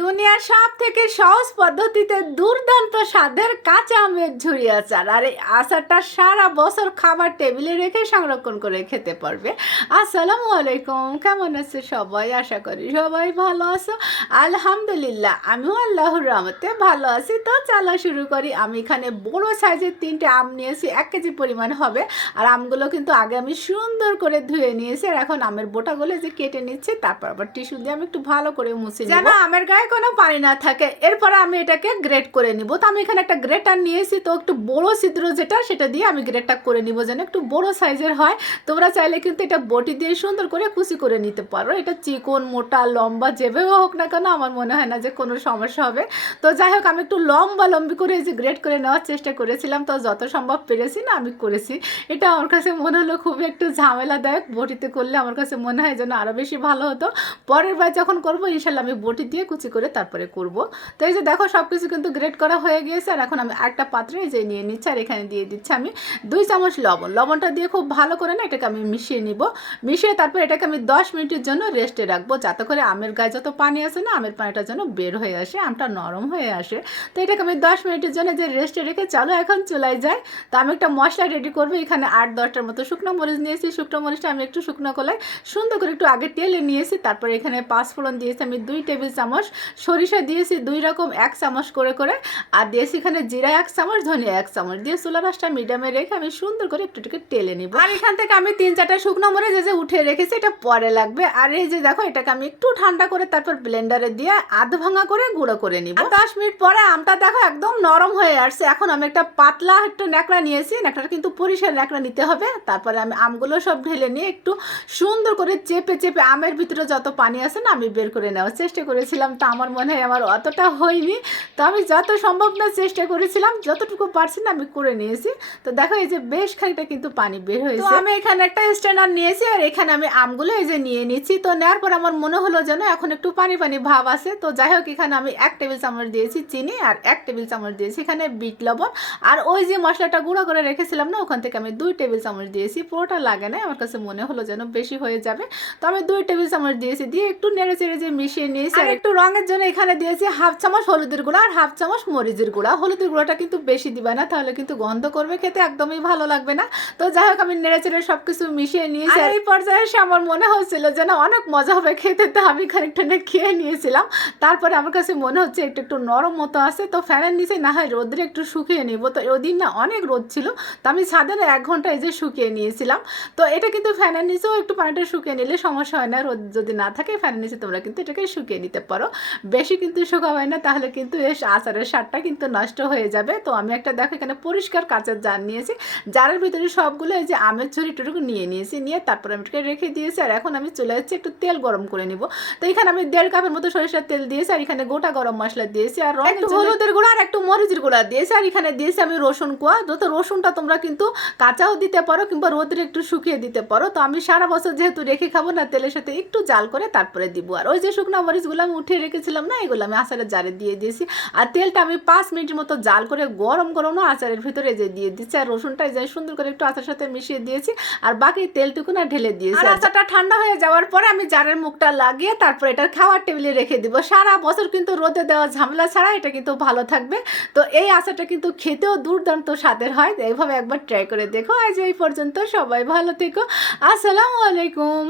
দুনিয়ার সব থেকে সহজ পদ্ধতিতে দুর্দান্ত স্বাদের কাঁচা আমের ঝুড়ি আচার। আর এই আচারটা সারা বছর খাবার টেবিলে রেখে সংরক্ষণ করে খেতে পারবে। আসসালামু আলাইকুম কেমন আছে সবাই? আশা করি সবাই ভালো আছো। আলহামদুলিল্লাহ আমিও আল্লাহর রহমতে ভালো আছি। তো চালা শুরু করি। আমি এখানে বড় সাইজের তিনটে আম নিয়েছি এক কেজি পরিমাণ হবে। আর আমগুলো কিন্তু আগে আমি সুন্দর করে ধুয়ে নিয়েছি। আর এখন আমের বোটাগুলো যে কেটে নিচ্ছি তারপর আবার টিস্যু দিয়ে আমি একটু ভালো করে মুছে যেন আমের গায়ে কোনো পানি না থাকে। এরপরে আমি এটাকে গ্রেট করে নিব। তো আমি এখানে একটা গ্রেটার নিয়েছি। তো একটু বড় ছিদ্র যেটা, সেটা দিয়ে আমি গ্রেটটা করে নিব যেন একটু বড় সাইজের হয়। তোমরা চাইলে কিন্তু এটা বটি দিয়ে সুন্দর করে কুচি করে নিতে পারো। এটা চিকন, মোটা, লম্বা, যেভাবে হোক না কেন, আমার মনে হয় না যে কোনো সমস্যা হবে। তো যাই হোক, আমি একটু লম্বা লম্বি করে এই যে গ্রেট করে নেওয়ার চেষ্টা করেছিলাম। তো যত সম্ভব পেরেছি না, আমি করেছি। এটা আমার কাছে মনে হলো খুবই একটু ঝামেলাদায়ক। বটিতে করলে আমার কাছে মনে হয় যেন আরও বেশি ভালো হতো। পরের বার যখন করব, ইনশাল্লাহ আমি বটি দিয়ে কুচি করে তারপরে করব। তো এই যে দেখো সব কিছু কিন্তু গ্রেট করা হয়ে গিয়েছে আর এখন আমি একটা পাত্রে যে নিয়ে নিচ্ছি আর এখানে দিয়ে দিচ্ছি আমি দুই চামচ লবণ। লবণটা দিয়ে খুব ভালো করে না এটাকে আমি মিশিয়ে নিব। মিশিয়ে তারপর এটাকে আমি দশ মিনিটের জন্য রেস্টে রাখব যাতে করে আমের গায়ে যত পানি আছে না আমের পানিটা যেন বের হয়ে আসে, আমটা নরম হয়ে আসে। তো এটাকে আমি দশ মিনিটের জন্য যে রেস্টে রেখে চলো এখন চুলায় যায়। তো আমি একটা মশলা রেডি করব। এখানে আট দশটার মতো শুকনো মরিচ নিয়েছি। শুকনো মরিচটা আমি একটু শুকনো কলাই সুন্দর করে একটু আগে তেলে নিয়েছি। তারপরে এখানে পাঁচ ফোড়ন দিয়েছি আমি দুই টেবিল চামচ সরিষা দিয়েছি দুই রকম এক চামচ করে করে আর দিয়েছি এখানে জিরা এক চামচ ধনিয়া এক চামচ। দিয়ে চুলা রাসটা মিডিয়ামে রেখে আমি সুন্দর করে একটু একটু টেলে নিব। আর এখান থেকে আমি তিন চারটা শুকনো মরে এই যে উঠে রেখেছি এটা পরে লাগবে। আর এই যে দেখো এটাকে আমি একটু ঠান্ডা করে তারপর ব্লেন্ডারে দিয়ে আধ ভাঙা করে গুঁড়ো করে নিব। দশ মিনিট পরে আমটা দেখো একদম নরম হয়ে আসছে। এখন আমি একটা পাতলা একটু ন্যাকড়া নিয়েছি ন্যাকড়াটা কিন্তু পরিষ্কার ন্যাকড়া নিতে হবে। তারপরে আমি আমগুলো সব ঢেলে নিয়ে একটু সুন্দর করে চেপে চেপে আমের ভিতরে যত পানি আছে না আমি বের করে নেওয়ার চেষ্টা করেছিলাম। আমার মনে হয় আমার অতটা হয়নি। তো আমি যত সম্ভব না চেষ্টা করেছিলাম যতটুকু পারছি না আমি করে নিয়েছি। তো দেখো এই যে বেশ খানিকটা কিন্তু পানি বের হয়েছে। আমি এখানে একটা স্ট্যান্ডার নিয়েছি আর এখানে আমি আমগুলো এই যে নিয়ে নিচ্ছি। তো নেওয়ার পর আমার মনে হলো যেন এখন একটু পানি পানি ভাব আছে। তো যাই হোক এখানে আমি এক টেবিল চামচ দিয়েছি চিনি আর এক টেবিল চামচ দিয়েছি এখানে বিট লবণ। আর ওই যে মশলাটা গুঁড়ো করে রেখেছিলাম না ওখান থেকে আমি দুই টেবিল চামচ দিয়েছি। পুরোটা লাগে না আমার কাছে মনে হলো যেন বেশি হয়ে যাবে। তো আমি দুই টেবিল চামচ দিয়েছি দিয়ে একটু নেড়ে চেড়ে যে মিশিয়ে নিয়েছি আর একটু রঙের জন্য এখানে দিয়েছি হাফ চামচ হলুদের গুঁড়া আর হাফ চামচ মরিচের গুঁড়া। হলুদের গুঁড়াটা কিন্তু বেশি দিবে না তাহলে কিন্তু গন্ধ করবে খেতে একদমই ভালো লাগবে না। তো যাই হোক আমি নেড়ে চেড়ে সব কিছু মিশিয়ে নিয়েছি। আর এই পর্যায়ে এসে আমার মনে হচ্ছিল যেন অনেক মজা হবে খেতে তো আমি খানিকটা না খেয়ে নিয়েছিলাম। তারপরে আমার কাছে মনে হচ্ছে একটু একটু নরম মতো আছে তো ফ্যানের নিচে না হয় রোদ্রে একটু শুকিয়ে নিব। তো ওদিন না অনেক রোদ ছিল তো আমি ছাদে না এক ঘণ্টা এই যে শুকিয়ে নিয়েছিলাম। তো এটা কিন্তু ফ্যানের নিচেও একটু পানিটা শুকিয়ে নিলে সমস্যা হয় না রোদ যদি না থাকে ফ্যানের নিচে তোমরা কিন্তু এটাকে শুকিয়ে নিতে পারো। বেশি কিন্তু শুকাবে না তাহলে কিন্তু এর আচারের স্বাদটা কিন্তু নষ্ট হয়ে যাবে। তো আমি একটা দেখো এখানে পরিষ্কার কাঁচের জার নিয়েছি। জারের ভিতরে সবগুলো এই যে আমের ছড়িটুকু নিয়ে নিয়েছি নিয়ে তারপর আমি এটাকে রেখে দিয়েছি। আর এখন আমি চলে যাচ্ছি একটু তেল গরম করে নিব। তো এখানে আমি দেড় কাপের মতো সরিষার তেল দিয়েছি আর এখানে গোটা গরম মশলা দিয়েছি। আর একটু হলুদের গুঁড়া আর একটু মরিচের গুঁড়া দিয়েছি আর এখানে দিয়েছি আমি রসুন কোয়া। যত রসুনটা তোমরা কিন্তু কাঁচাও দিতে পারো কিংবা রোদ্রে একটু শুকিয়ে দিতে পারো তো আমি সারা বছর যেহেতু রেখে খাব না তেলের সাথে একটু জাল করে তারপরে দিব। আর ওই যে শুকনো মরিচগুলো আমি উঠিয়ে রেখেছিলাম না, এগুলো আমি আচারের জারে দিয়ে দিয়েছি। আর তেলটা আমি পাঁচ মিনিটের মতো জাল করে গরম গরম আচারের ভিতরে যে দিয়ে দিচ্ছি, আর রসুনটা যে সুন্দর করে একটু আচার সাথে মিশিয়ে দিয়েছি, আর বাকি তেলটুকু না ঢেলে দিয়েছি। আর আচারটা ঠান্ডা হয়ে যাওয়ার পরে আমি জারের মুখটা লাগিয়ে তারপর এটা খাওয়ার টেবিলে রেখে দিব। সারা বছর কিন্তু রোদে দেওয়া ঝামেলা ছাড়া এটা কিন্তু ভালো থাকবে। তো এই আচারটা কিন্তু খেতেও দুর্দান্ত স্বাদের হয়, এইভাবে একবার ট্রাই করে দেখো। আজ এই পর্যন্ত সবাই ভালো থেকো। আসসালামু আলাইকুম।